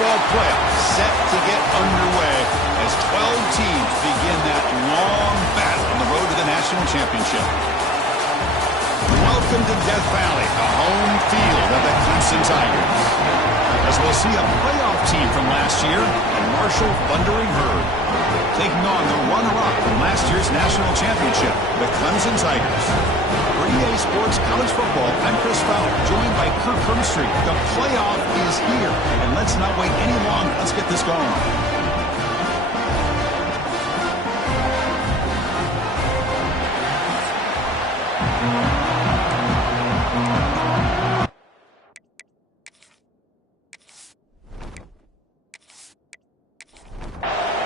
football playoffs set to get underway as 12 teams begin that long battle on the road to the national championship. Welcome to Death Valley, the home field of the Clemson Tigers. As we'll see a playoff team from last year, the Marshall Thundering Herd, taking on the runner-up from last year's national championship, the Clemson Tigers. For EA Sports College Football, I'm Chris Fowler, joined by Kirk Hermstreet. The playoff is here, and let's not wait any longer. Let's get this going.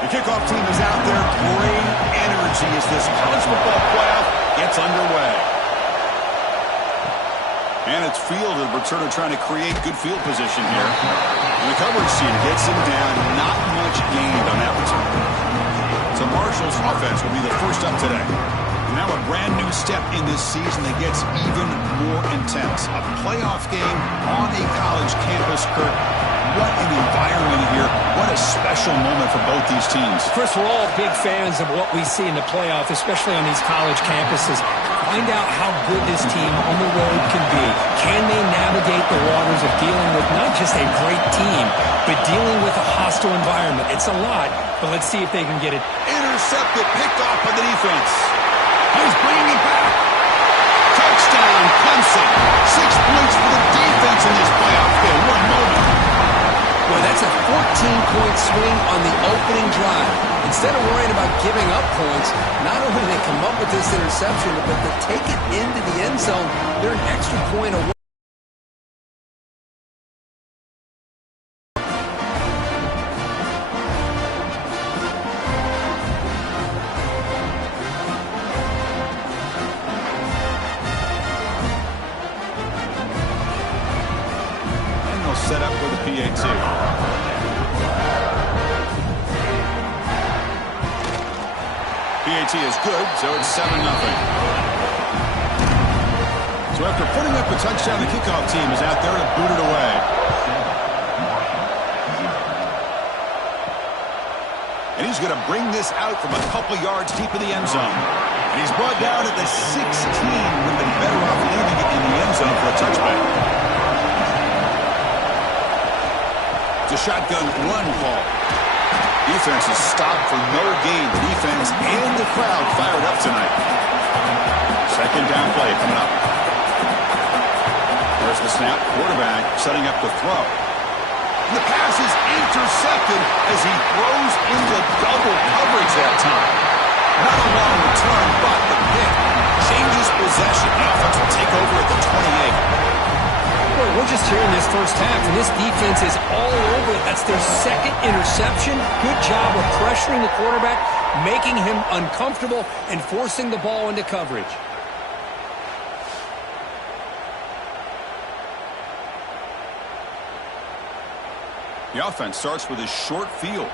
The kickoff team is out there. Great energy as this college football playoff gets underway. And it's fielded. We're sort of trying to create good field position here. And the coverage team gets him down. Not much gained on that return. So Marshall's offense will be the first up today. And now a brand new step in this season that gets even more intense. A playoff game on a college campus, Kirk. What an environment here. What a special moment for both these teams. Chris, we're all big fans of what we see in the playoff, especially on these college campuses. Find out how good this team on the road can be. Can they navigate the waters of dealing with not just a great team, but dealing with a hostile environment? It's a lot, but let's see if they can get it. Intercepted, picked off by the defense. He's bringing it back. Touchdown, Clemson. 6 points for the defense in this playoff game. What a moment. Boy, that's a 14-point swing on the opening drive. Instead of worrying about giving up points, not only do they come up with this interception, but to take it into the end zone, they're an extra point away. Set up for the PAT. PAT is good, so it's 7-0. So after putting up a touchdown, the kickoff team is out there to boot it away. And he's going to bring this out from a couple yards deep in the end zone. And he's brought down at the 16. Would have been better off leaving it in the end zone for a touchback. It's a shotgun run call. Defense is stopped for no gain. The defense and the crowd fired up tonight. Second down play coming up. There's the snap. Quarterback setting up the throw. And the pass is intercepted as he throws into double coverage that time. Not a long return, but the pick changes possession. The offense will take over at the 28. Boy, we're just here in this first half, and this defense is all over it. That's their second interception. Good job of pressuring the quarterback, making him uncomfortable, and forcing the ball into coverage. The offense starts with a short field.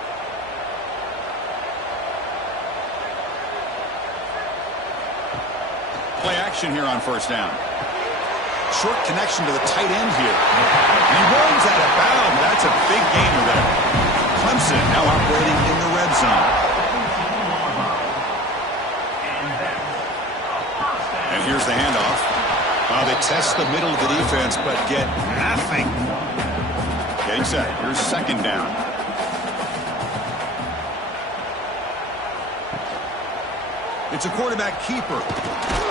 Play action here on first down. Short connection to the tight end here. And he runs out of bounds. That's a big gainer there. Clemson now operating in the red zone. And here's the handoff. They test the middle of the defense, but get nothing. Getting set. Here's second down. It's a quarterback keeper.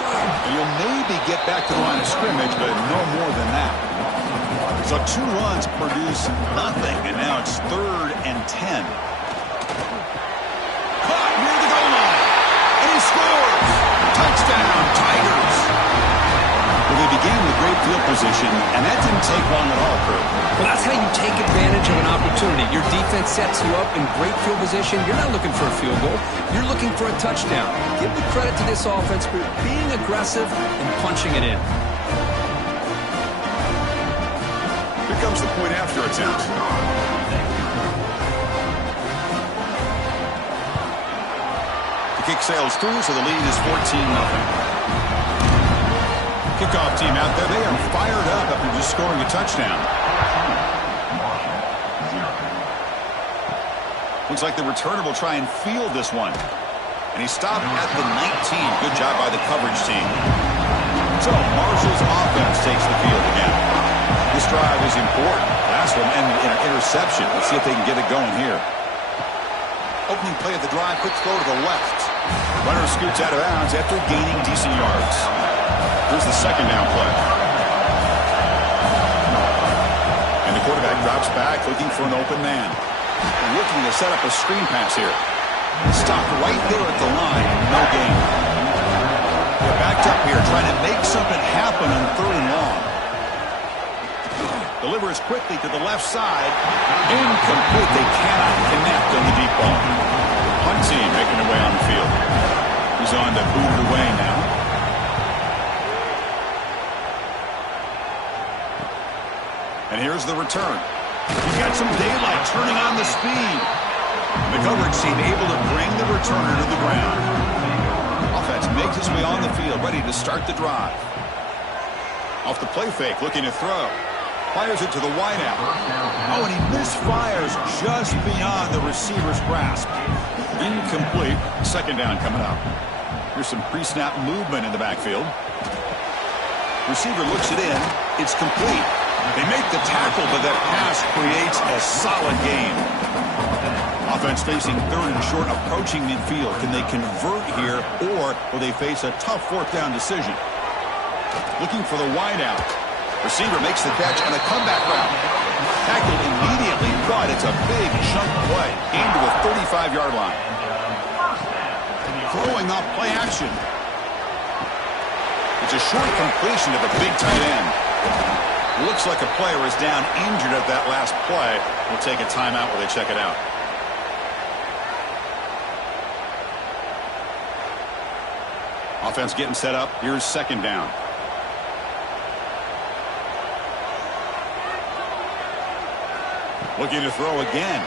And you'll maybe get back to the line of scrimmage, but no more than that. So 2 runs produce nothing, and now it's 3rd and 10. Caught near the goal line, and he scores! Touchdown, Tigers! Well, they began with great field position, and that didn't take long at all, Kurt. Well, that's how you take advantage of an opportunity. Your defense sets you up in great field position. You're not looking for a field goal. You're looking for a touchdown. Give the credit to this offense for being aggressive and punching it in. Here comes the point after attempt. The kick sails through, so the lead is 14-0. Kickoff team out there. They are fired up after just scoring a touchdown. Looks like the returner will try and field this one. And he stopped at the 19. Good job by the coverage team. So Marshall's offense takes the field again. This drive is important. Last one ended in an interception. Let's see if they can get it going here. Opening play of the drive, quick throw to the left. Runner scoots out of bounds after gaining decent yards. Here's the second down play. And the quarterback drops back, looking for an open man. Looking to set up a screen pass here. Stopped right there at the line. No gain. They're backed up here, trying to make something happen on 3rd and long. Delivers quickly to the left side. Incomplete. They cannot connect on the deep ball. Punt team making their way on the field. He's on to boot it away now. And here's the return. He's got some daylight, turning on the speed. The coverage team able to bring the returner to the ground. Offense makes its way on the field, ready to start the drive. Off the play fake, looking to throw. Fires it to the wideout. Oh, and he misfires just beyond the receiver's grasp. Incomplete. Second down coming up. Here's some pre-snap movement in the backfield. Receiver looks it in. It's complete. They make the tackle, but that pass creates a solid gain. Offense facing 3rd and short, approaching midfield. Can they convert here, or will they face a tough 4th down decision? Looking for the wideout. Receiver makes the catch on a comeback route. Tackled immediately, but it's a big chunk play. Gained to the 35-yard line. Throwing off play action. It's a short completion to the big tight end. Looks like a player is down injured at that last play. We'll take a timeout while they check it out. Offense getting set up. Here's second down. Looking to throw again.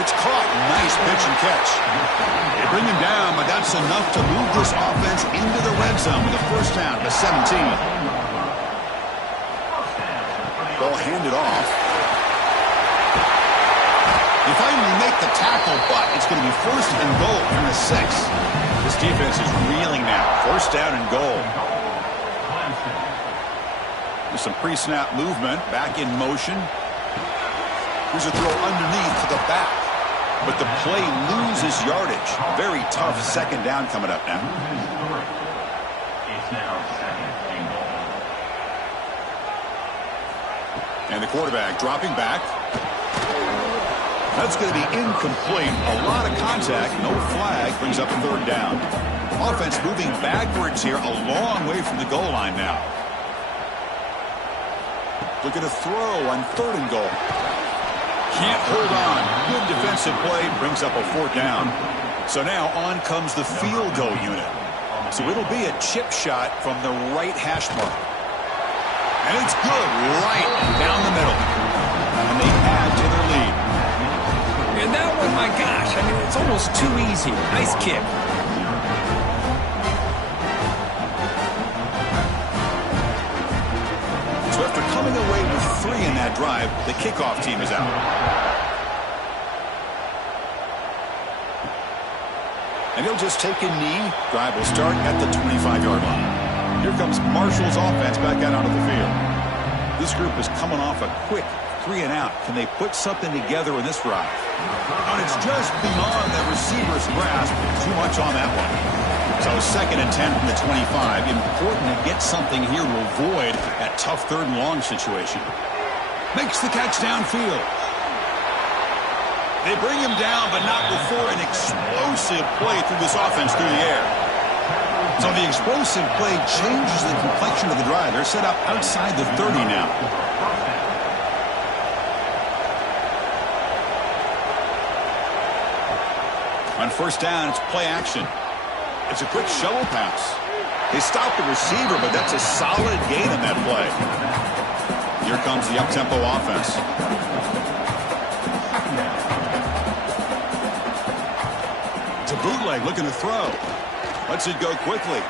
It's caught. Nice pitch and catch. They bring him down, but that's enough to move this offense into the red zone with a first down at the 17. Ball handed off. They finally make the tackle, but it's going to be 1st and goal from the 6. This defense is reeling now. 1st down and goal. There's some pre-snap movement. Back in motion. Here's a throw underneath to the back. But the play loses yardage. Very tough second down coming up now. And the quarterback dropping back. That's going to be incomplete. A lot of contact. No flag. Brings up a 3rd down. Offense moving backwards here. A long way from the goal line now. Looking to throw on 3rd and goal. Can't hold on. Good defensive play. Brings up a 4th down. So now on comes the field goal unit. So it'll be a chip shot from the right hash mark. And it's good right down the middle. And they add to their lead. And that one, my gosh, I mean, it's almost too easy. Nice kick. So after coming away with 3 in that drive, the kickoff team is out. And he'll just take a knee. Drive will start at the 25-yard line. Here comes Marshall's offense back out onto the field. This group is coming off a quick 3 and out. Can they put something together in this drive? And it's just beyond the receiver's grasp. Too much on that one. So 2nd and 10 from the 25. Important to get something here to avoid that tough 3rd and long situation. Makes the catch downfield. They bring him down, but not before an explosive play through this offense through the air. So the explosive play changes the complexion of the drive. They're set up outside the 30 now. On 1st down, it's play action. It's a quick shovel pass. They stop the receiver, but that's a solid gain in that play. Here comes the up-tempo offense. It's a bootleg looking to throw. Lets it go quickly.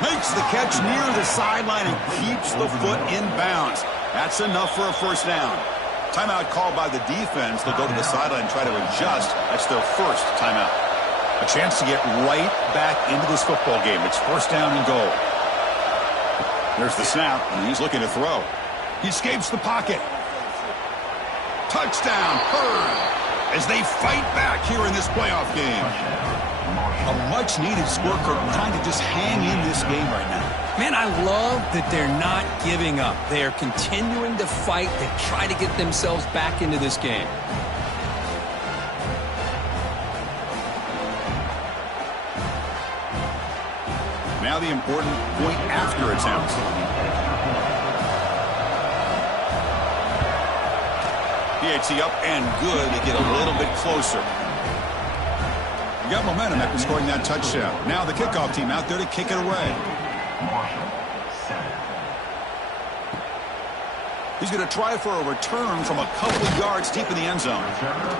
Makes the catch near the sideline and keeps the foot in bounds. That's enough for a 1st down. Timeout called by the defense. They'll go to the sideline and try to adjust. That's their first timeout. A chance to get right back into this football game. It's first down and goal. There's the snap, and he's looking to throw. He escapes the pocket. Touchdown, Hurd, as they fight back here in this playoff game. A much-needed score for trying to just hang in this game right now. Man, I love that they're not giving up. They are continuing to fight to try to get themselves back into this game. Now the important point after attempt. PAT up and good to get a little bit closer. You got momentum after scoring that touchdown. Now the kickoff team out there to kick it away. He's going to try for a return from a couple of yards deep in the end zone.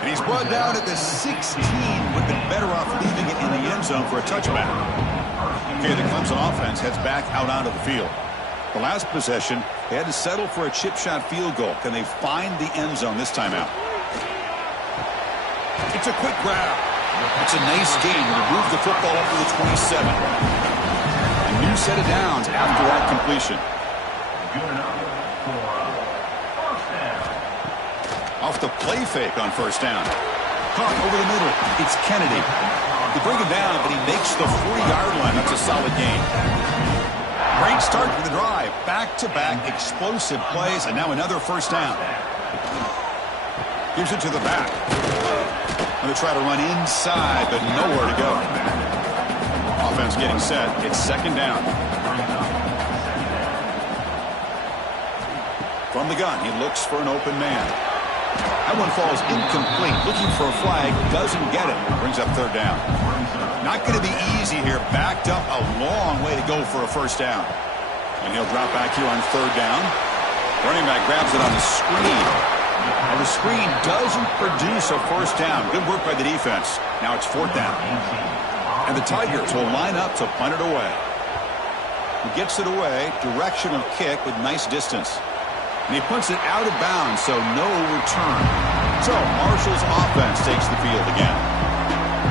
And he's brought down at the 16. Would have been better off leaving it in the end zone for a touchback. Okay, the Clemson offense heads back out onto the field. The last possession, they had to settle for a chip shot field goal. Can they find the end zone this time out? It's a quick grab. It's a nice gain to move the football up to the 27. A new set of downs after that completion. Off the play fake on first down. Caught over the middle. It's Kennedy. They bring him down, but he makes the 40-yard line. That's a solid gain. Great start for the drive. Back-to-back explosive plays, and now another first down. Gives it to the back. Going to try to run inside, but nowhere to go. Offense getting set. It's second down. From the gun, he looks for an open man. That one falls incomplete. Looking for a flag. Doesn't get it. Brings up third down. Not going to be easy here. Backed up a long way to go for a first down. And he'll drop back here on third down. Running back grabs it on the screen. And the screen doesn't produce a first down. Good work by the defense. Now it's fourth down. And the Tigers will line up to punt it away. He gets it away. Directional kick with nice distance. And he punts it out of bounds, so no return. So Marshall's offense takes the field again.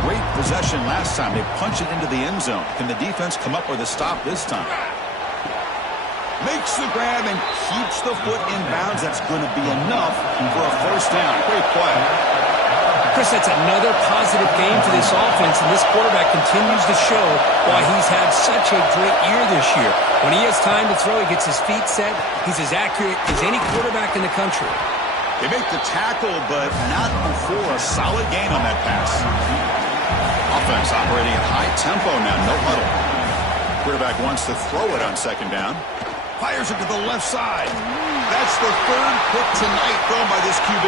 Great possession last time. They punch it into the end zone. Can the defense come up with a stop this time? Makes the grab and keeps the foot in bounds. That's going to be enough for a first down. Great play. Chris, that's another positive game for this offense, and this quarterback continues to show why he's had such a great year this year. When he has time to throw, he gets his feet set. He's as accurate as any quarterback in the country. They make the tackle, but not before a solid gain on that pass. Offense operating at high tempo now, no huddle. Quarterback wants to throw it on second down. Fires it to the left side. That's the third pick tonight thrown by this QB.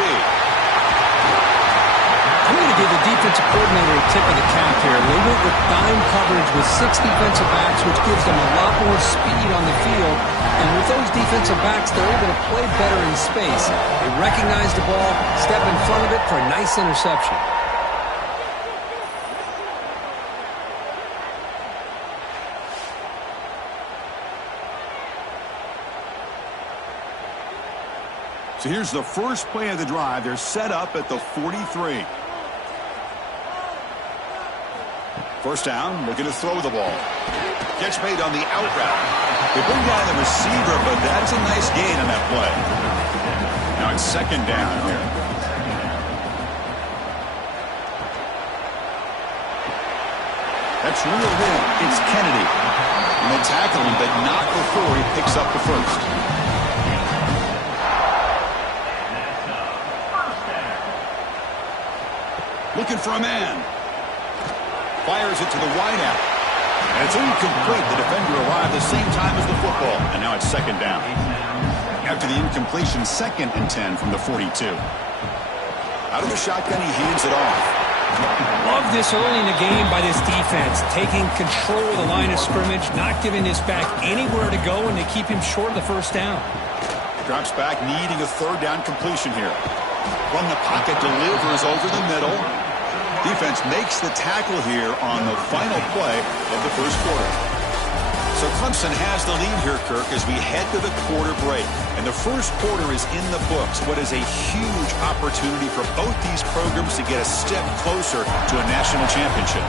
I'm going to give the defensive coordinator a tip of the cap here. They went with dime coverage with 6 defensive backs, which gives them a lot more speed on the field. And with those defensive backs, they're able to play better in space. They recognize the ball, step in front of it for a nice interception. So here's the first play of the drive. They're set up at the 43. First down, looking to throw the ball. Catch made on the out route. They bring down the receiver, but that's a nice gain on that play. Now it's second down here. That's reeled in. It's Kennedy. And they tackle him, but not before he picks up the first. Looking for a man. Fires it to the wideout. And it's incomplete. The defender arrived the same time as the football. And now it's second down. After the incompletion, 2nd and 10 from the 42. Out of the shotgun, he hands it off. Love this early in the game by this defense. Taking control of the line of scrimmage, not giving this back anywhere to go, and they keep him short of the first down. Drops back, needing a third down completion here. From the pocket, delivers over the middle. Defense makes the tackle here on the final play of the first quarter. So Clemson has the lead here, Kirk, as we head to the quarter break. And the first quarter is in the books. What is a huge opportunity for both these programs to get a step closer to a national championship.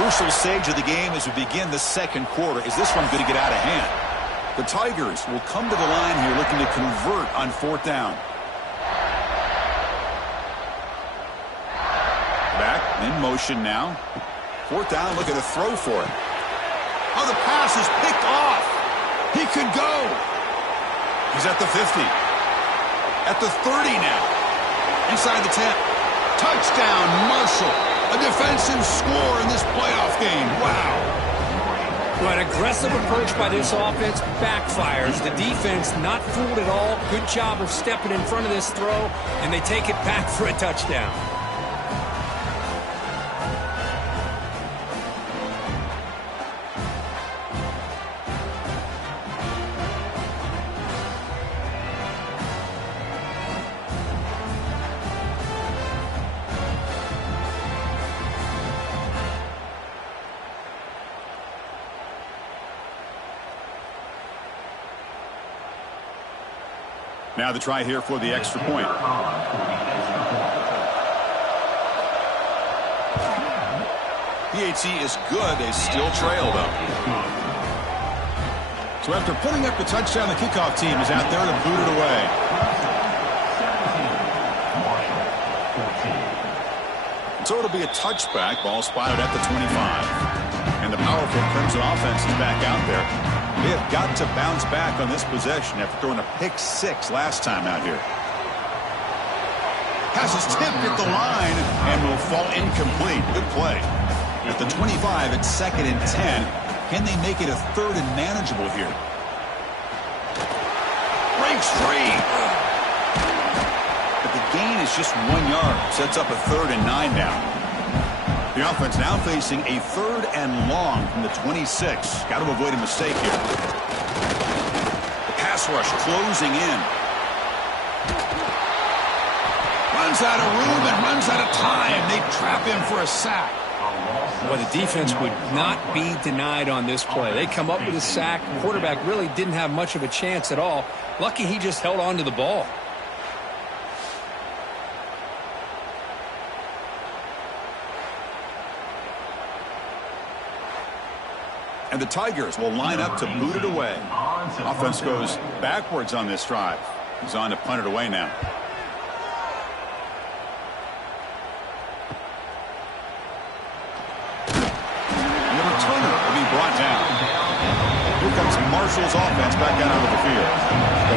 Crucial stage of the game as we begin the second quarter. Is this one going to get out of hand? The Tigers will come to the line here looking to convert on fourth down. Back in motion now. Fourth down, look at a throw for it. Oh, the pass is picked off. He could go. He's at the 50. At the 30 now. Inside the 10. Touchdown, Marshall. A defensive score in this playoff game. Wow. Well, an aggressive approach by this offense backfires. The defense not fooled at all. Good job of stepping in front of this throw, and they take it back for a touchdown. Now the try here for the extra point. PAT is good. They still trail, though. So after putting up the touchdown, the kickoff team is out there to boot it away. So it'll be a touchback. Ball spotted at the 25. And the powerful Crimson offense is back out there. They have got to bounce back on this possession after throwing a pick-6 last time out here. Pass is tipped at the line and will fall incomplete. Good play. At the 25, it's 2nd and 10. Can they make it a 3rd and manageable here? Breaks free. But the gain is just 1 yard. Sets up a 3rd and 9 now. The offense now facing a 3rd and long from the 26. Got to avoid a mistake here. The pass rush closing in. Runs out of room and runs out of time. They trap him for a sack. Well, the defense would not be denied on this play. They come up with a sack. The quarterback really didn't have much of a chance at all. Lucky he just held on to the ball. And the Tigers will line up to boot it away. Offense goes backwards on this drive. He's on to punt it away now. And the returner will be brought down. Here comes Marshall's offense back out onto the field.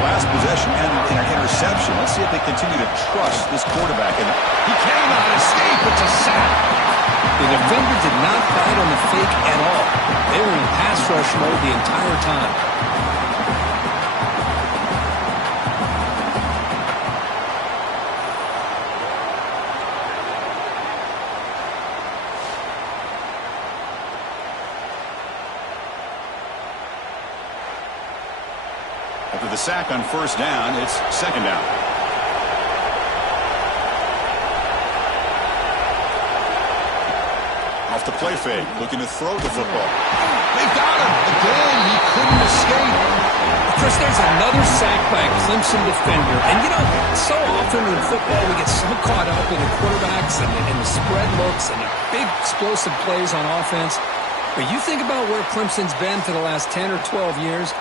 The last possession ended in an interception. Let's see if they continue to trust this quarterback. And he cannot escape. It's a sack. The defender did not bite on the fake at all. They were in pass rush mode the entire time. After the sack on first down, it's 2nd down. Off the play fake, looking to throw the football. They got him. Again, he couldn't escape. Chris, there's another sack by a Clemson defender. And, you know, so often in football we get so caught up in the quarterbacks and the spread looks and the big explosive plays on offense. But you think about where Clemson's been for the last 10 or 12 years,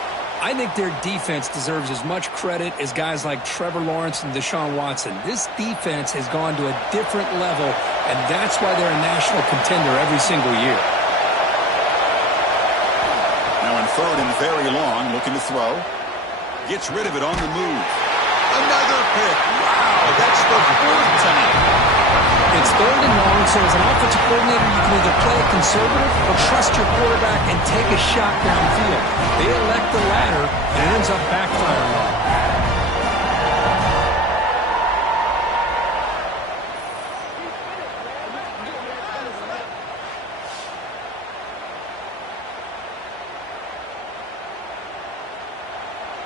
I think their defense deserves as much credit as guys like Trevor Lawrence and Deshaun Watson. This defense has gone to a different level, and that's why they're a national contender every single year. Now in 3rd and very long, looking to throw. Gets rid of it on the move. Another pick. Wow, that's the 4th tonight. It's 3rd and long, so as an offensive coordinator, you can either play it conservative or trust your quarterback and take a shot downfield. They elect the latter, and it ends up backfiring on them.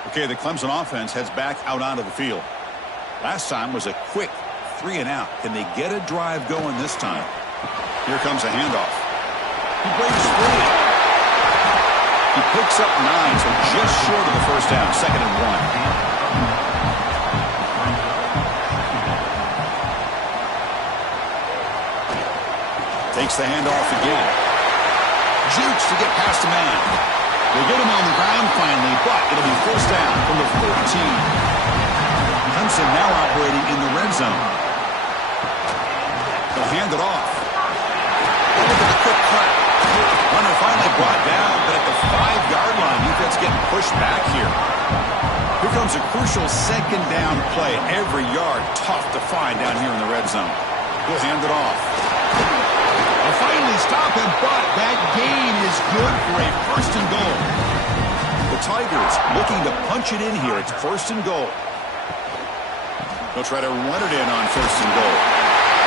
Okay, the Clemson offense heads back out onto the field. Last time was a quick 3 and out. Can they get a drive going this time? Here comes a handoff. He breaks free. He picks up 9, so just short of the first down, 2nd and 1. Takes the handoff again. Jukes to get past a man. They get him on the ground finally, but it'll be first down from the 14. Clemson now operating in the red zone. They'll hand it off. Oh, look at the quick cut. Runner finally brought down, but at the 5-yard line, defense getting pushed back here. Here comes a crucial 2nd down play. Every yard tough to find down here in the red zone. He'll hand it off. They'll finally stop him, but that gain is good for a 1st and goal. The Tigers looking to punch it in here. It's 1st and goal. They'll try to run it in on 1st and goal.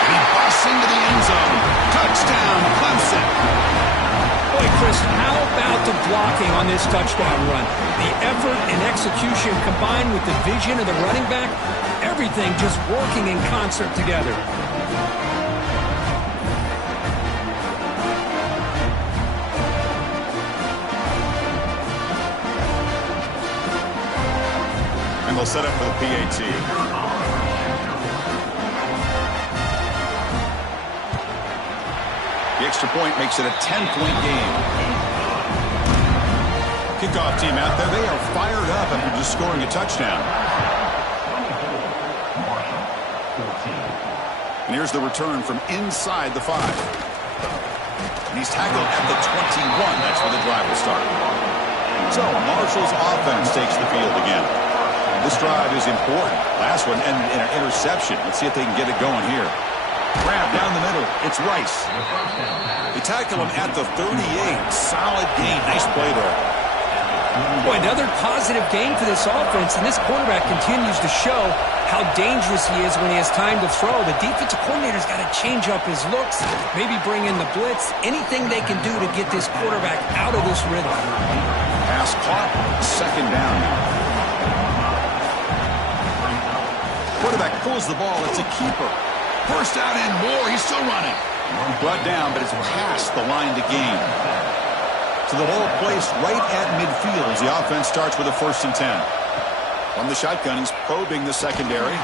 And he busts into the end zone. Touchdown, Clemson. Boy, Chris, how about the blocking on this touchdown run? The effort and execution combined with the vision of the running back, everything just working in concert together. And they'll set up for the PAT. The extra point makes it a 10-point game. Kickoff team out there. They are fired up after just scoring a touchdown. And here's the return from inside the 5. And he's tackled at the 21. That's where the drive will start. So Marshall's offense takes the field again. This drive is important. Last one ended in an interception. Let's see if they can get it going here. Grab down the middle. It's Rice. They tackle him at the 38. Solid gain. Nice play there. Boy, another positive game for this offense, and this quarterback continues to show how dangerous he is when he has time to throw. The defensive coordinator's got to change up his looks, maybe bring in the blitz, anything they can do to get this quarterback out of this rhythm. Pass caught. 2nd down. Quarterback pulls the ball. It's a keeper. First down and more. He's still running. Brought down, but it's past the line to gain. So the ball placed right at midfield as the offense starts with a 1st and 10. On the shotgun, he's probing the secondary.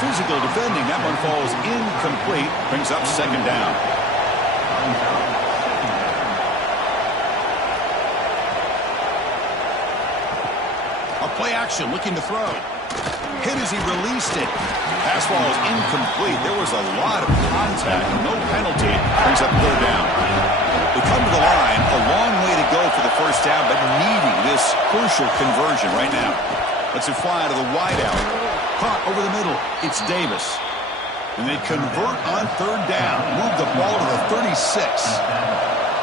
Physical defending. That one falls incomplete. Brings up 2nd down. A play action looking to throw. Hit as he released it. Pass ball is incomplete. There was a lot of contact. No penalty. Brings up 3rd down. They come to the line. A long way to go for the first down, but needing this crucial conversion right now. Let's it fly to the wideout. Caught over the middle. It's Davis. And they convert on 3rd down. Move the ball to the 36.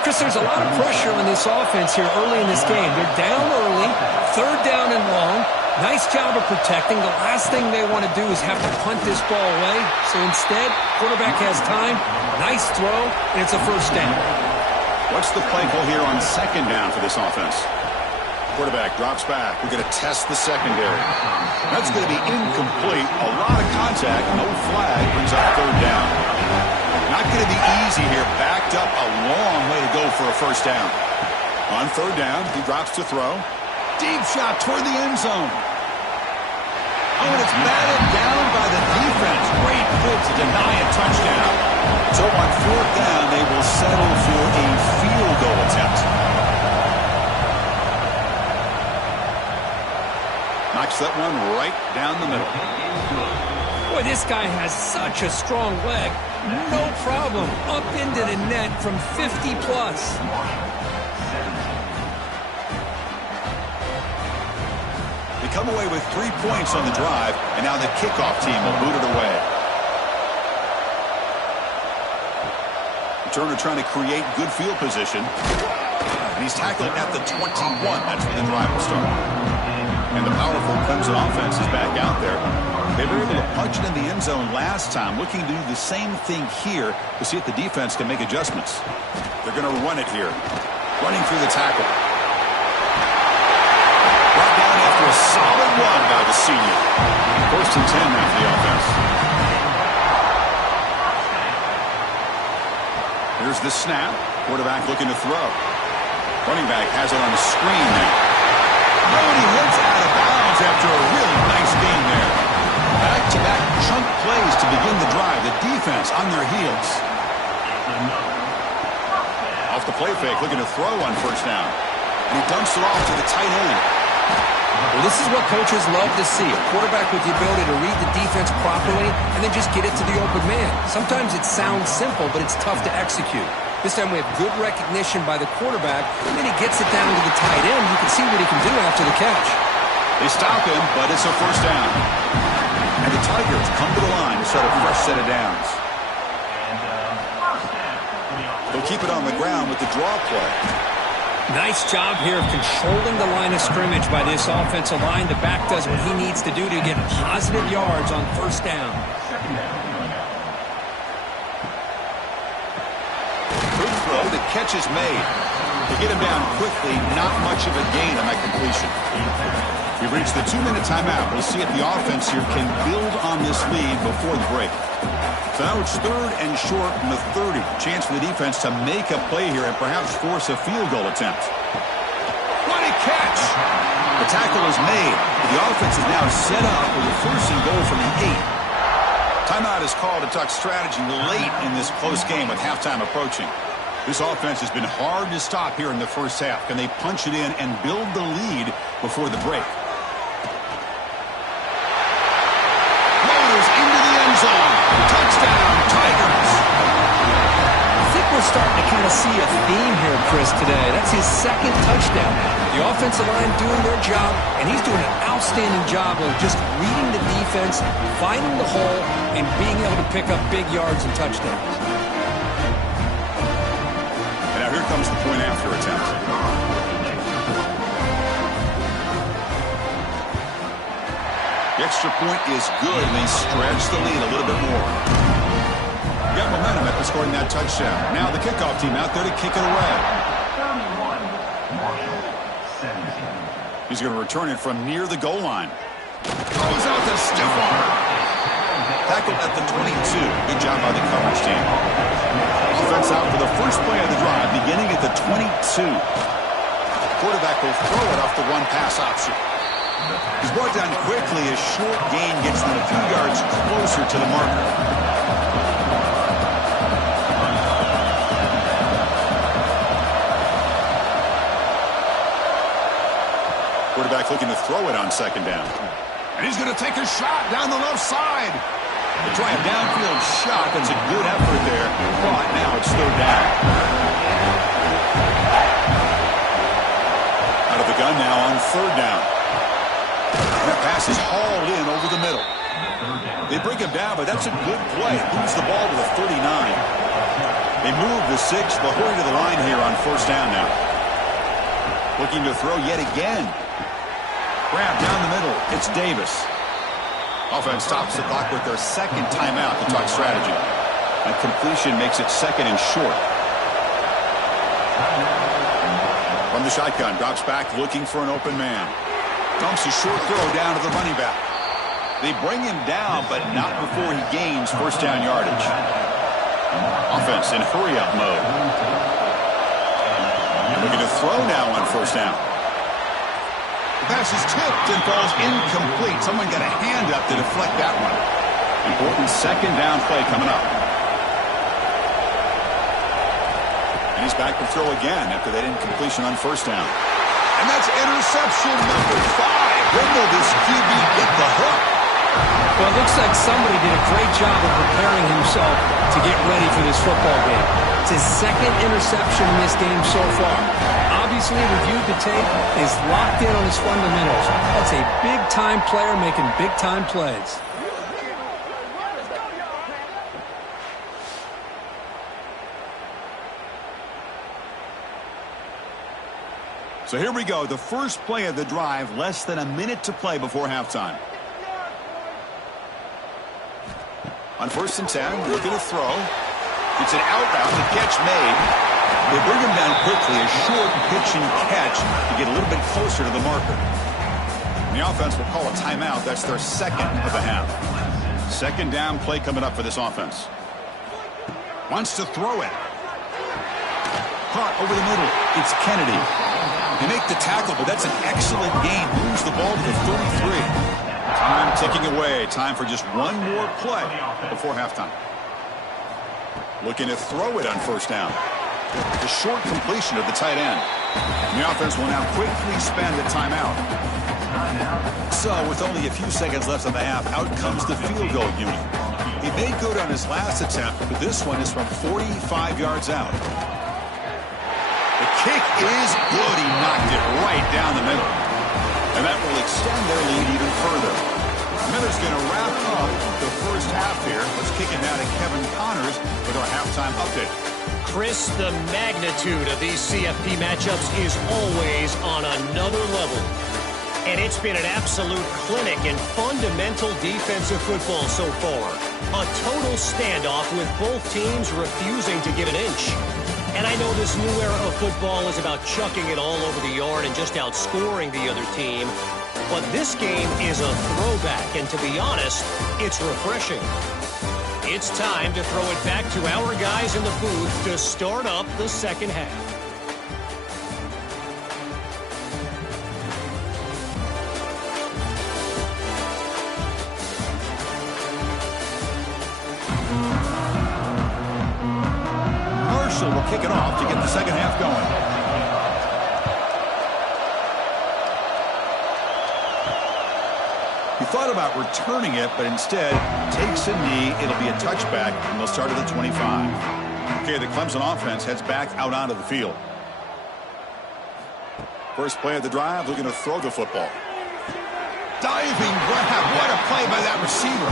Chris, there's a lot of pressure on this offense here early in this game. They're down early. 3rd down and long. Nice job of protecting. The last thing they want to do is have to punt this ball away. So instead, quarterback has time. Nice throw, and it's a 1st down. What's the play call here on 2nd down for this offense? Quarterback drops back. We're going to test the secondary. That's going to be incomplete. A lot of contact. No flag. Brings up 3rd down. Not going to be easy here. Backed up a long way to go for a 1st down. On 3rd down, he drops to throw. Deep shot toward the end zone. Oh, and it's batted down by the defense. Great fit to deny a touchdown. So on 4th down, they will settle for a field goal attempt. Knocks that one right down the middle. Boy, this guy has such a strong leg. No problem. Up into the net from 50 plus. They come away with 3 points on the drive, and now the kickoff team will boot it away. Turner trying to create good field position. And he's tackled at the 21. That's when the drive will start. And the powerful Clemson offense is back out there. They were able to punch it in the end zone last time, looking to do the same thing here to see if the defense can make adjustments. They're going to run it here. Running through the tackle. Brought down after a solid run by the senior. 1st and 10 now for the offense. Here's the snap. Quarterback looking to throw. Running back has it on the screen now. Oh, and he hits out of bounds after a really nice gain there. Back-to-back chunk plays to begin the drive. The defense on their heels. Off the play fake, looking to throw on first down. And he dumps it off to the tight end. Well, this is what coaches love to see. A quarterback with the ability to read the defense properly and then just get it to the open man. Sometimes it sounds simple, but it's tough to execute. This time we have good recognition by the quarterback, and then he gets it down to the tight end. You can see what he can do after the catch. They stop him, but it's a first down. And the Tigers come to the line to start a fresh set of downs. They'll keep it on the ground with the draw play. Nice job here of controlling the line of scrimmage by this offensive line. The back does what he needs to do to get positive yards on first down. Good throw. The catch is made. They get him down quickly. Not much of a gain on that completion. We've reached the 2-minute timeout. We'll see if the offense here can build on this lead before the break. So now it's 3rd and short from the 30. Chance for the defense to make a play here and perhaps force a field goal attempt. What a catch! The tackle is made. The offense is now set up with a 1st and goal from the 8. Timeout is called to talk strategy late in this close game with halftime approaching. This offense has been hard to stop here in the first half. Can they punch it in and build the lead before the break? Motors into the end zone. Touchdown, Tigers. I think we're starting to kind of see a theme here, Chris, today. That's his 2nd touchdown. The offensive line doing their job, and he's doing an outstanding job of just reading the defense, finding the hole, and being able to pick up big yards and touchdowns. And now here comes the point after attempt. The extra point is good, and they stretch the lead a little bit more. Got momentum after scoring that touchdown. Now the kickoff team out there to kick it away. He's going to return it from near the goal line. Throws out the stiff arm. Tackled at the 22. Good job by the coverage team. Offense out for the first play of the drive, beginning at the 22. Quarterback will throw it off the run-pass option. He's brought down quickly. A short gain gets them a few yards closer to the marker. Quarterback looking to throw it on 2nd down. And he's going to take a shot down the left side. They try a downfield shot. That's a good effort there. But now it's 3rd down. Out of the gun now on 3rd down. And that pass is hauled in over the middle. They bring him down, but that's a good play. Moves the ball to the 39. They move the 6. They'll hurry to the line here on 1st down now. Looking to throw yet again. Grab down the middle. It's Davis. Offense stops the clock with their 2nd timeout to talk strategy. And completion makes it 2nd and short. From the shotgun, drops back looking for an open man. Dumps a short throw down to the running back. They bring him down, but not before he gains 1st down yardage. Offense in hurry-up mode. And looking to throw now on 1st down. The pass is tipped and falls incomplete. Someone got a hand up to deflect that one. Important 2nd down play coming up. And he's back to throw again after that incompletion on 1st down. And that's interception number 5. When will this QB get the hook? Well, it looks like somebody did a great job of preparing himself to get ready for this football game. It's his 2nd interception in this game so far. Obviously, reviewed the tape, is locked in on his fundamentals. That's a big-time player making big-time plays. So here we go. The first play of the drive, less than a minute to play before halftime. On 1st and 10, looking to throw. It's an out route, the catch made. They bring him down quickly, a short pitch and catch to get a little bit closer to the marker. And the offense will call a timeout. That's their 2nd of the half. 2nd down play coming up for this offense. Wants to throw it. Caught over the middle. It's Kennedy. They make the tackle, but that's an excellent gain. Moves the ball to the 33. Time ticking away. Time for just one more play before halftime. Looking to throw it on first down. The short completion of the tight end. And the offense will now quickly spend a timeout. So, with only a few seconds left in the half, out comes the field goal unit. He made good on his last attempt, but this one is from 45 yards out. The kick is good. He knocked it right down the middle. And that will extend their lead even further. Miller's going to wrap up the first half here. Let's kick it now to Kevin Connors with our halftime update. Chris, the magnitude of these CFP matchups is always on another level. And it's been an absolute clinic in fundamental defensive football so far. A total standoff with both teams refusing to give an inch. And I know this new era of football is about chucking it all over the yard and just outscoring the other team. But this game is a throwback, and to be honest, it's refreshing. It's time to throw it back to our guys in the booth to start up the second half. Marshall will kick it off to get the second half going. He thought about returning it, but instead takes a knee. It'll be a touchback, and they'll start at the 25. Okay, the Clemson offense heads back out onto the field. First play of the drive, looking to throw the football. Diving grab. What a play by that receiver.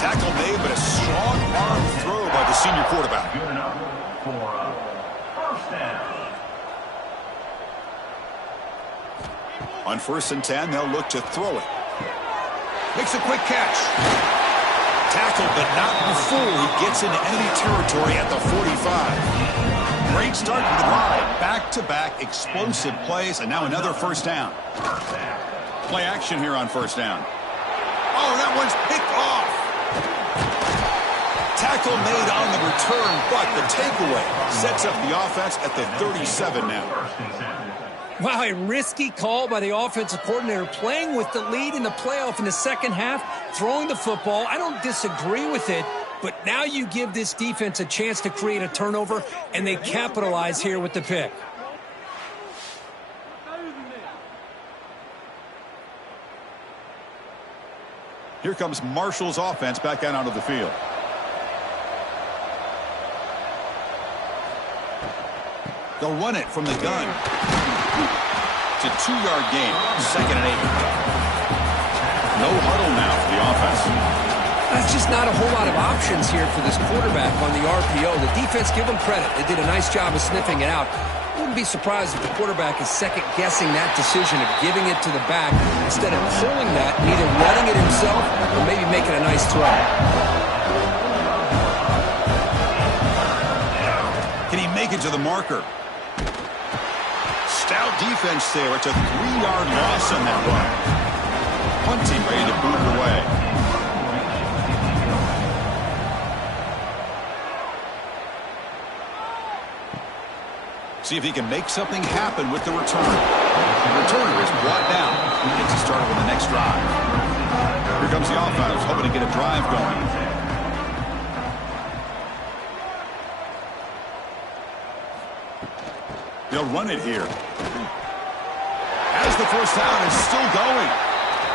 Tackle made, but a strong arm throw by the senior quarterback. On 1st and 10, they'll look to throw it. Makes a quick catch. Tackled, but not before he gets into enemy territory at the 45. Great start to the drive. Back-to-back explosive plays, and now another first down. Play action here on first down. Oh, that one's picked off. Tackle made on the return, but the takeaway sets up the offense at the 37 now. Wow, a risky call by the offensive coordinator, playing with the lead in the playoff in the second half, throwing the football. I don't disagree with it, but now you give this defense a chance to create a turnover, and they capitalize here with the pick. Here comes Marshall's offense back out onto the field. They'll run it from the gun. It's a 2-yard gain, 2nd and 8. No huddle now for the offense. That's just not a whole lot of options here for this quarterback on the RPO. The defense, give them credit. They did a nice job of sniffing it out. Wouldn't be surprised if the quarterback is second-guessing that decision of giving it to the back instead of pulling that and either running it himself or maybe making a nice throw. Can he make it to the marker? Stout defense there. It's a 3-yard loss on that run. Punting, ready to boot it away. See if he can make something happen with the return. The returner is brought down. He gets to start with the next drive. Here comes the offense, hoping to get a drive going. They'll run it here. As the first down is still going.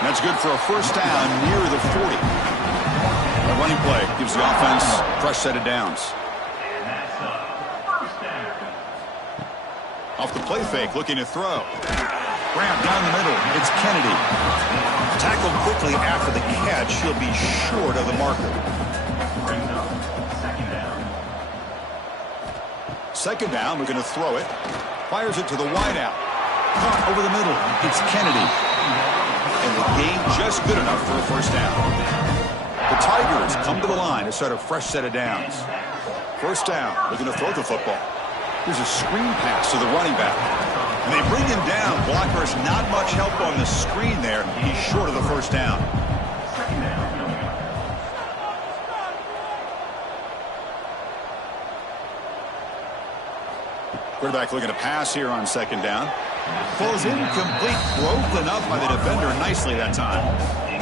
That's good for a first down near the 40. A running play gives the offense a fresh set of downs. Off the play fake, looking to throw. Graham down the middle. It's Kennedy. Tackled quickly after the catch. He'll be short of the marker. Second down, looking to throw it. Fires it to the wideout. Caught over the middle. It's Kennedy. And the gain just good enough for a first down. The Tigers come to the line to start a fresh set of downs. First down, looking to throw the football. Here's a screen pass to the running back. And they bring him down. Blockers not much help on the screen there. He's short of the first down. Quarterback looking to pass here on second down. Falls incomplete, broken up by the defender nicely that time.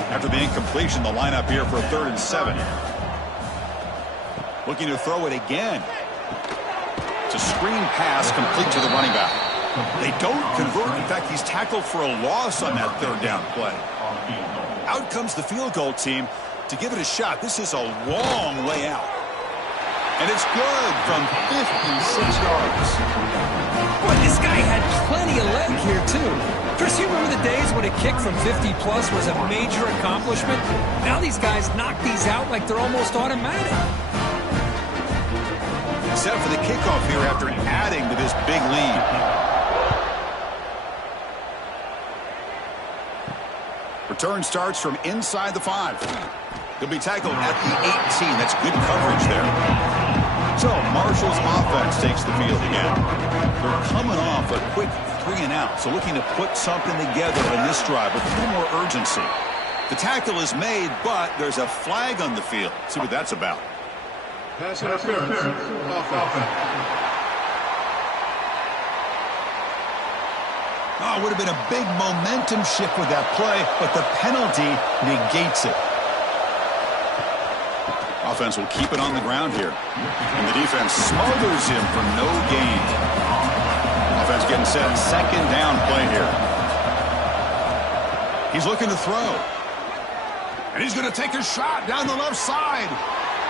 After the incompletion, the lineup here for 3rd and 7. Looking to throw it again. It's a screen pass complete to the running back. They don't convert. In fact, he's tackled for a loss on that 3rd down play. Out comes the field goal team to give it a shot. This is a long way out. And it's good from 56 yards. Boy, this guy had plenty of leg here, too. Chris, you remember the days when a kick from 50-plus was a major accomplishment? Now these guys knock these out like they're almost automatic. Set for the kickoff here after adding to this big lead. Return starts from inside the 5. He'll be tackled at the 18. That's good coverage there. So Marshall's offense takes the field again. They're coming off a quick 3-and-out, so looking to put something together in this drive with a little more urgency. The tackle is made, but there's a flag on the field. Let's see what that's about. Pass interference. Offense. Oh, it would have been a big momentum shift with that play, but the penalty negates it. Offense will keep it on the ground here. And the defense smothers him for no gain. Offense getting set. Second down play here. He's looking to throw. And he's going to take a shot down the left side.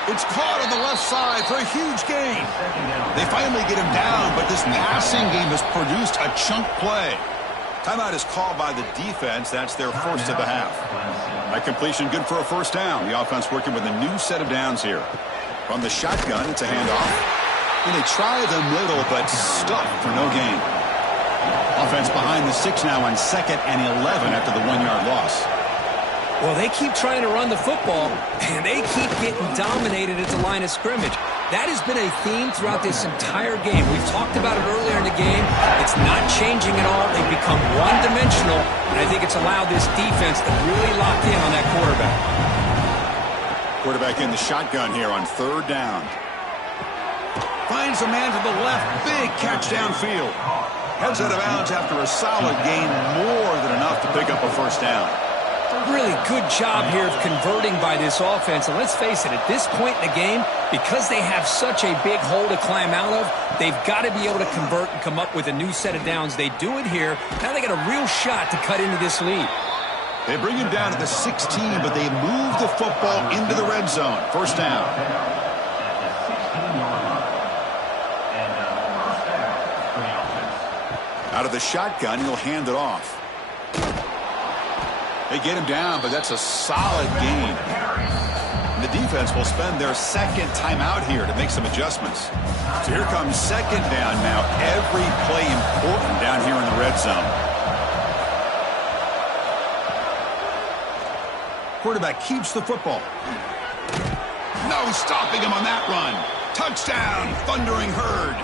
It's caught on the left side for a huge gain. They finally get him down, but this passing game has produced a chunk play. Timeout is called by the defense. That's their first of the half. That completion good for a first down. The offense working with a new set of downs here. From the shotgun, it's a handoff. And they try the middle, but stuck for no gain. Offense behind the 6 now on 2nd and 11 after the 1-yard loss. Well, they keep trying to run the football, and they keep getting dominated at the line of scrimmage. That has been a theme throughout this entire game. We've talked about it earlier in the game. It's not changing at all. They've become one-dimensional, and I think it's allowed this defense to really lock in on that quarterback. Quarterback in the shotgun here on 3rd down. Finds a man to the left. Big catch downfield. Heads out of bounds after a solid gain, more than enough to pick up a first down. Really good job here of converting by this offense. And let's face it, at this point in the game, because they have such a big hole to climb out of, they've got to be able to convert and come up with a new set of downs. They do it here. Now they got a real shot to cut into this lead. They bring him down to the 16, but they move the football into the red zone. First down. Out of the shotgun, he'll hand it off. They get him down, but that's a solid gain. And the defense will spend their 2nd timeout here to make some adjustments. So here comes 2nd down now. Every play important down here in the red zone. Quarterback keeps the football. No stopping him on that run. Touchdown, Thundering Herd.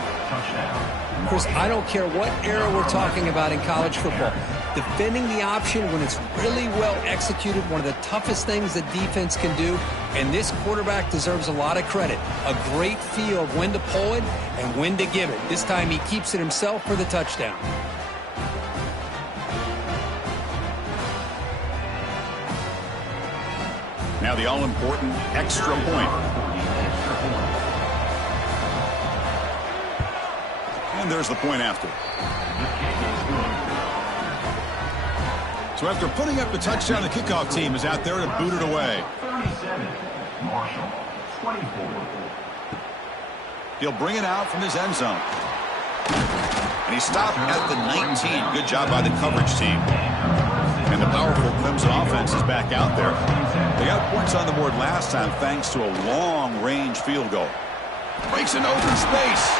Chris, I don't care what era we're talking about in college football. Defending the option when it's really well executed, one of the toughest things the defense can do, and this quarterback deserves a lot of credit. A great feel of when to pull it and when to give it. This time he keeps it himself for the touchdown. Now the all-important extra point. And there's the point after. So after putting up the touchdown, the kickoff team is out there to boot it away. 37, Marshall, 24. He'll bring it out from his end zone. And he stopped at the 19. Good job by the coverage team. And the powerful Clemson offense is back out there. They got points on the board last time thanks to a long-range field goal. Breaks an open space.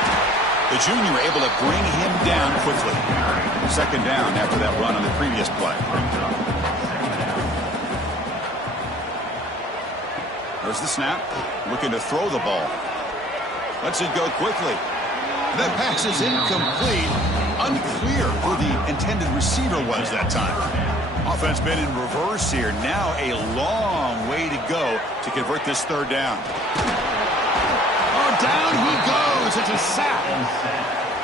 The junior able to bring him down quickly. 2nd down after that run on the previous play. There's the snap. Looking to throw the ball. Lets it go quickly. That pass is incomplete. Unclear who the intended receiver was that time. Offense been in reverse here. Now a long way to go to convert this 3rd down. Oh, down he goes. It's a sack.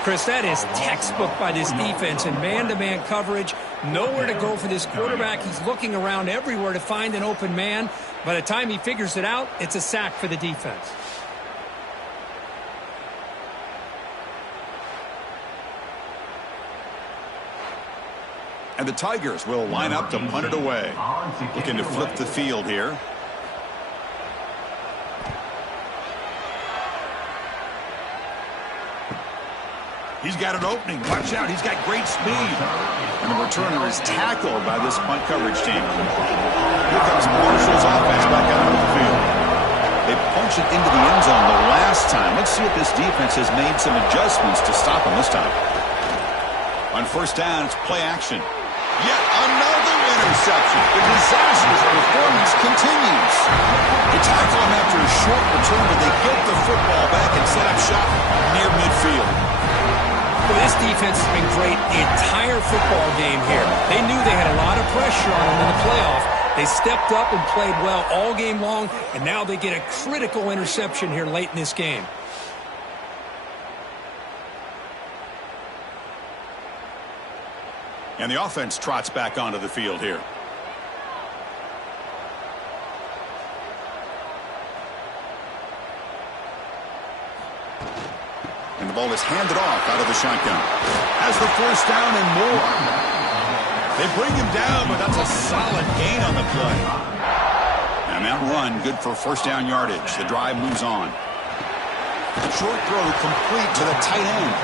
Chris, that is textbook by this defense in man-to-man coverage. Nowhere to go for this quarterback. He's looking around everywhere to find an open man. By the time he figures it out, it's a sack for the defense. And the Tigers will line up to punt it away. Looking to flip the field here. He's got an opening. Watch out. He's got great speed. And the returner is tackled by this punt coverage team. Here comes Marshall's offense back out onto the field. They punch it into the end zone the last time. Let's see if this defense has made some adjustments to stop them this time. On first down, it's play action. Yet another interception. The disastrous performance continues. They tackle him after a short return, but they get the football back and set up shop near midfield. Well, this defense has been great the entire football game here. They knew they had a lot of pressure on them in the playoff. They stepped up and played well all game long, and now they get a critical interception here late in this game. And the offense trots back onto the field here. And the ball is handed off out of the shotgun. Has the first down and more. They bring him down, but that's a solid gain on the play. And that run, good for first down yardage. The drive moves on. Short throw complete to the tight end.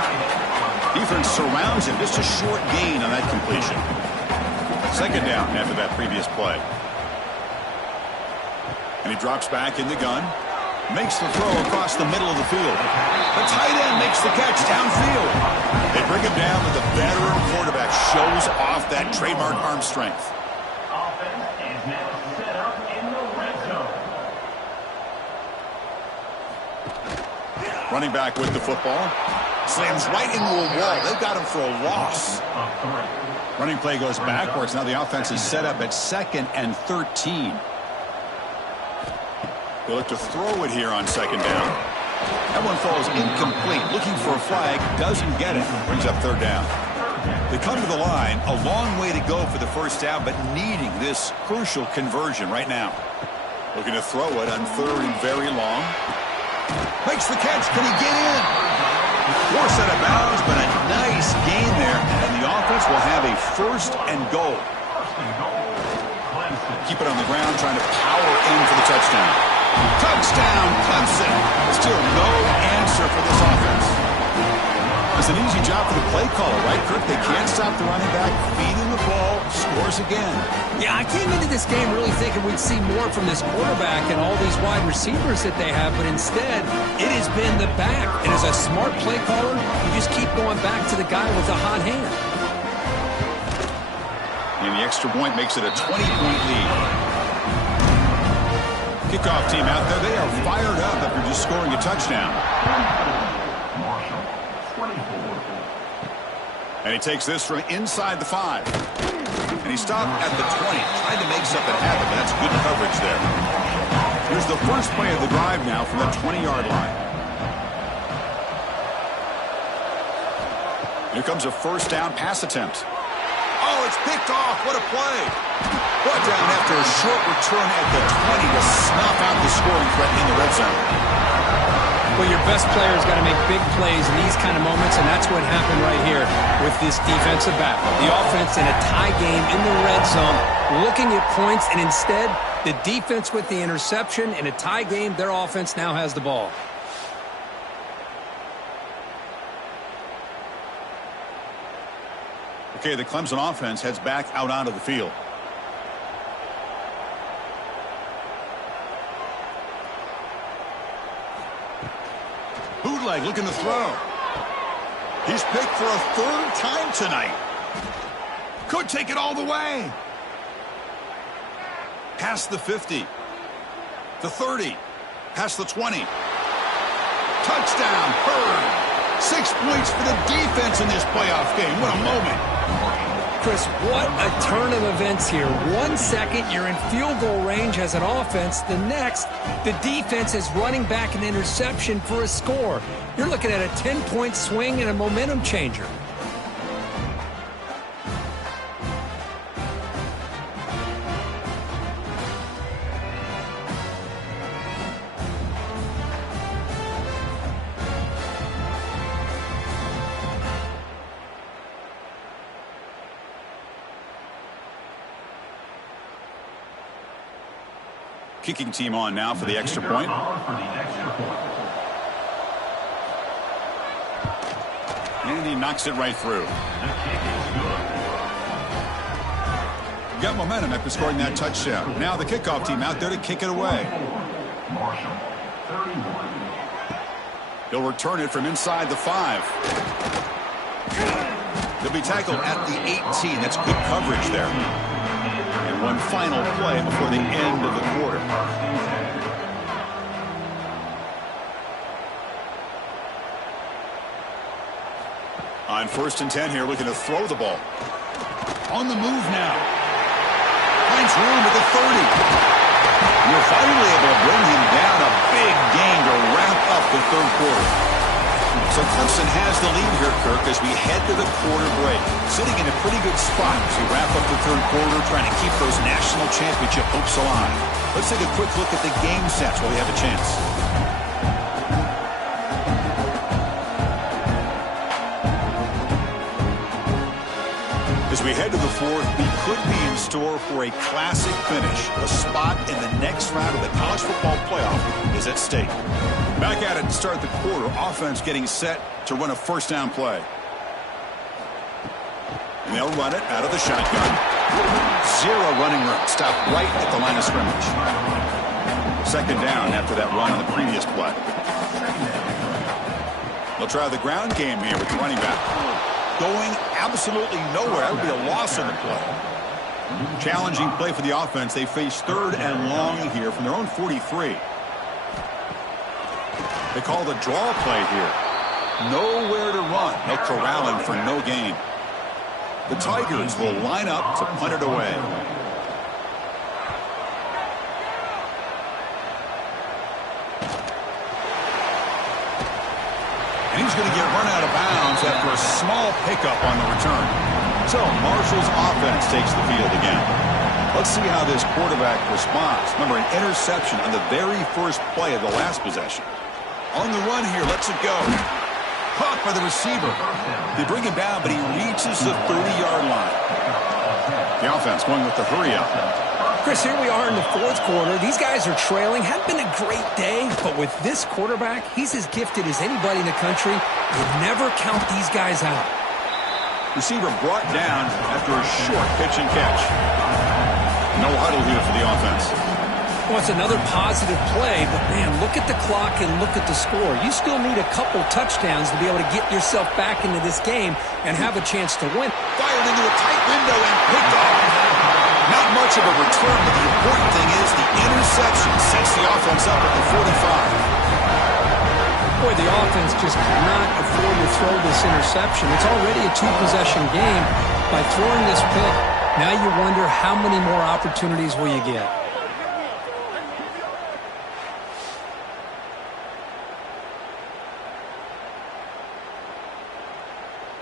Defense surrounds him. Just a short gain on that completion. Second down after that previous play. And he drops back in the gun. Makes the throw across the middle of the field. The tight end makes the catch downfield. They bring him down, but the veteran quarterback shows off that trademark arm strength. Offense is now set up in the red zone. Running back with the football. Slams right into a wall. They've got him for a loss. Running play goes backwards. Now the offense is set up at 2nd and 13. They look to throw it here on second down. That one falls incomplete. Looking for a flag. Doesn't get it. Brings up third down. They come to the line. A long way to go for the first down, but needing this crucial conversion right now. Looking to throw it on third and very long. Makes the catch. Can he get in? Force out of bounds, but a nice gain there. And the offense will have a first and goal. Keep it on the ground, trying to power in for the touchdown. Touchdown, Clemson. Still no answer for this offense. It's an easy job for the play caller, right, Kirk? They can't stop the running back, feeding the ball, scores again. Yeah, I came into this game really thinking we'd see more from this quarterback and all these wide receivers that they have, but instead, it has been the back. And as a smart play caller, you just keep going back to the guy with the hot hand. And the extra point makes it a 20-point lead. Kickoff team out there. They are fired up after just scoring a touchdown. Marshall, 24. And he takes this from inside the 5. And he stopped at the 20. Tried to make something happen, but that's good coverage there. Here's the first play of the drive now from the 20-yard line. Here comes a first down pass attempt. Oh, it's picked off. What a play. Brought down after a short return at the 20 to snuff out the scoring threat in the red zone. Well, your best player's got to make big plays in these kind of moments, and that's what happened right here with this defensive back. The offense in a tie game in the red zone, looking at points, and instead, the defense with the interception. In a tie game, their offense now has the ball. Okay, the Clemson offense heads back out onto the field. Bootleg looking to throw. He's picked for a third time tonight. Could take it all the way. Past the 50. The 30. Past the 20. Touchdown, Bird. 6 points for the defense in this playoff game. What a moment. Chris, what a turn of events here. 1 second, you're in field goal range as an offense. The next, the defense is running back an interception for a score. You're looking at a 10-point swing and a momentum changer. Kicking team on now for the extra point. And he knocks it right through. Got momentum after scoring that touchdown. Now the kickoff team out there to kick it away. He'll return it from inside the 5. He'll be tackled at the 18. That's good coverage there. And one final play before the end of the quarter. On 1st and 10 here, looking to throw the ball. On the move now. Finds room at the 30. You're finally able to bring him down. A big gain to wrap up the 3rd quarter. So Clemson has the lead here, Kirk, as we head to the quarter break. Sitting in a pretty good spot as we wrap up the 3rd quarter, trying to keep those national championship hopes alive. Let's take a quick look at the game sets while we have a chance. As we head to the 4th, we could be in store for a classic finish. A spot in the next round of the college football playoff is at stake. Back at it to start the quarter. Offense getting set to run a 1st down play. And they'll run it out of the shotgun. 0 running room. Stop right at the line of scrimmage. 2nd down after that run on the previous play. They'll try the ground game here with the running back. Going absolutely nowhere. That would be a loss on the play. Challenging play for the offense. They face 3rd and long here from their own 43. They call the draw play here. Nowhere to run. They'll corral him for no gain. The Tigers will line up to punt it away. And he's going to get run out of bounds after a small pickup on the return. So Marshall's offense takes the field again. Let's see how this quarterback responds. Remember, an interception on the very first play of the last possession. On the run here, lets it go. Caught by the receiver. They bring him down, but he reaches the 30-yard line. The offense going with the hurry up. Chris, here we are in the 4th quarter. These guys are trailing. Hadn't been a great day, but with this quarterback, he's as gifted as anybody in the country. You never count these guys out. Receiver brought down after a short pitch and catch. No huddle here for the offense. Well, it's another positive play, but, man, look at the clock and look at the score. You still need a couple touchdowns to be able to get yourself back into this game and have a chance to win. Fired into a tight window and picked off. Not much of a return, but the important thing is the interception sets the offense up at the 45. Boy, the offense just cannot afford to throw this interception. It's already a 2-possession game. By throwing this pick, now you wonder how many more opportunities will you get.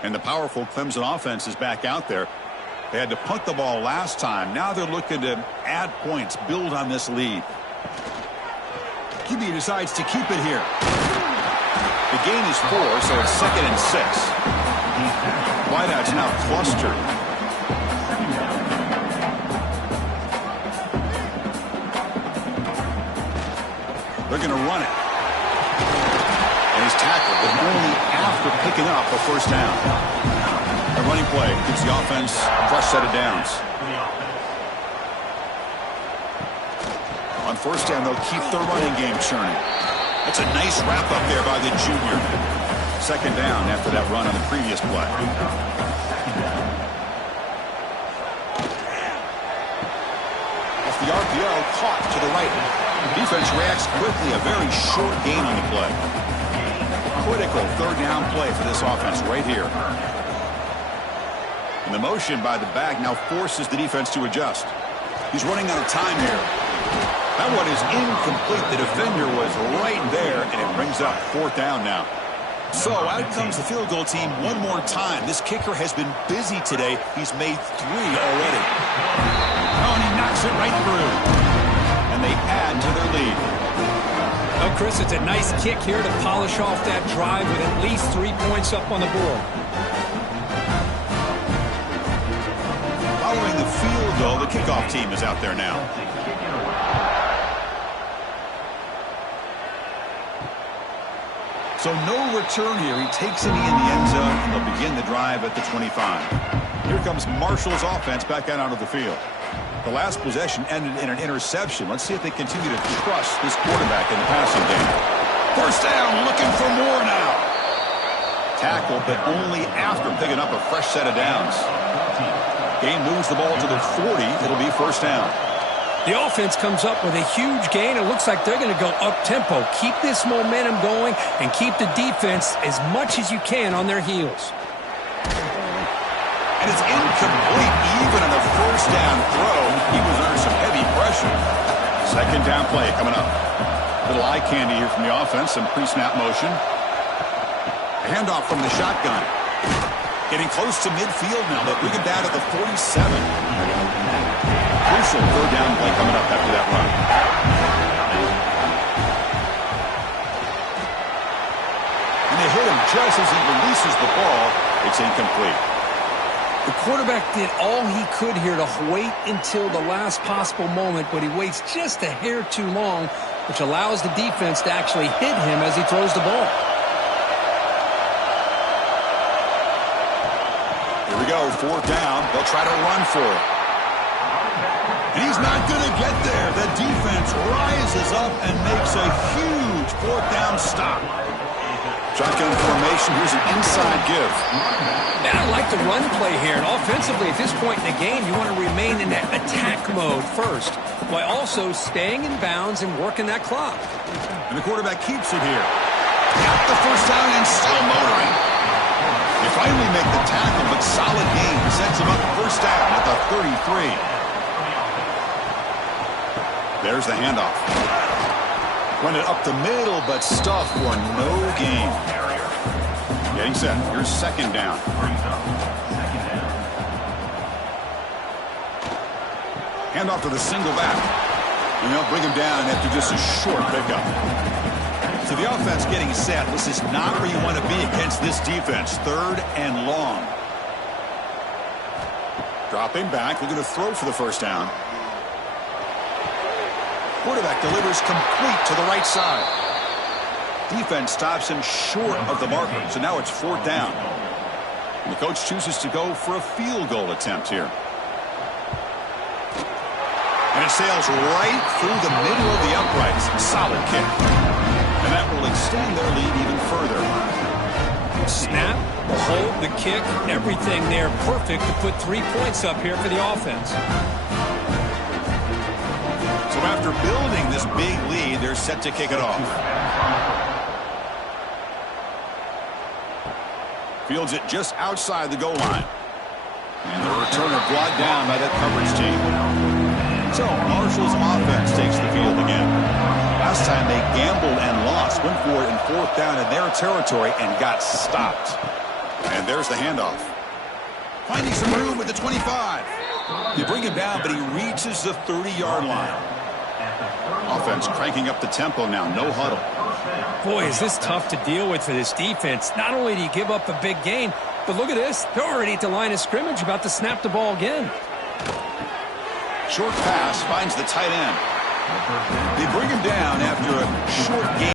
And the powerful Clemson offense is back out there. They had to punt the ball last time. Now they're looking to add points, build on this lead. QB decides to keep it here. The gain is 4, so it's 2nd and 6. Wideouts now clustered. They're going to run it. And he's tackled, but only after picking up a 1st down. A running play gives the offense a fresh set of downs. On 1st down, they'll keep their running game churning. That's a nice wrap up there by the junior. 2nd down after that run on the previous play. Off the RPO, caught to the right. Defense reacts quickly. A very short gain on the play. Critical 3rd down play for this offense right here. And the motion by the back now forces the defense to adjust. He's running out of time here. That one is incomplete. The defender was right there, and it brings up 4th down now. So out comes the field goal team one more time. This kicker has been busy today. He's made 3 already. Oh, and he knocks it right through. And they add to their lead. Oh, Chris, it's a nice kick here to polish off that drive with at least 3 points up on the board. Following the field goal, the kickoff team is out there now. So no return here. He takes it in the end zone, and they'll begin the drive at the 25. Here comes Marshall's offense back out onto the field. The last possession ended in an interception. Let's see if they continue to trust this quarterback in the passing game. 1st down, looking for more now. Tackle, but only after picking up a fresh set of downs. Game moves the ball to the 40. It'll be 1st down. The offense comes up with a huge gain. It looks like they're going to go up-tempo. Keep this momentum going and keep the defense as much as you can on their heels. And it's incomplete even on the 1st down throw. He was under some heavy pressure. 2nd down play coming up. Little eye candy here from the offense. Some pre-snap motion. A handoff from the shotgun. Getting close to midfield now. They'll bring him down to the 47. Crucial 3rd down play coming up after that run. And they hit him just as he releases the ball. It's incomplete. The quarterback did all he could here to wait until the last possible moment, but he waits just a hair too long, which allows the defense to actually hit him as he throws the ball. Here we go, 4th down. They'll try to run for it. And he's not going to get there. The defense rises up and makes a huge 4th down stop. Shotgun formation. Here's an inside give. Man, I like the run play here. And offensively, at this point in the game, you want to remain in that attack mode first, while also staying in bounds and working that clock. And the quarterback keeps it here. Got the 1st down and still motoring. They finally make the tackle, but solid gain sets him up 1st down at the 33. There's the handoff. Run it up the middle, but stuffed for no gain. Getting set. Here's 2nd down. Handoff to the single back. And they'll bring him down after just a short pickup. So the offense getting set. This is not where you want to be against this defense. 3rd and long. Dropping back. Looking to throw for the 1st down. Quarterback delivers complete to the right side. Defense stops him short of the marker. So now it's 4th down. And the coach chooses to go for a field goal attempt here. And it sails right through the middle of the uprights. Solid kick. And that will extend their lead even further. Snap, the hold, the kick, everything there perfect to put 3 points up here for the offense. So after building this big lead, they're set to kick it off. Fields it just outside the goal line. And the returner brought down by that coverage team. So Marshall's offense takes the field again. Last time they gambled and lost. Went for it in 4th down in their territory and got stopped. And there's the handoff. Finding some room at the 25. They bring him down, but he reaches the 30-yard line. Offense cranking up the tempo now. No huddle. Boy, is this tough to deal with for this defense. Not only do you give up a big gain, but look at this. They're already at the line of scrimmage, about to snap the ball again. Short pass finds the tight end. They bring him down after a short gain.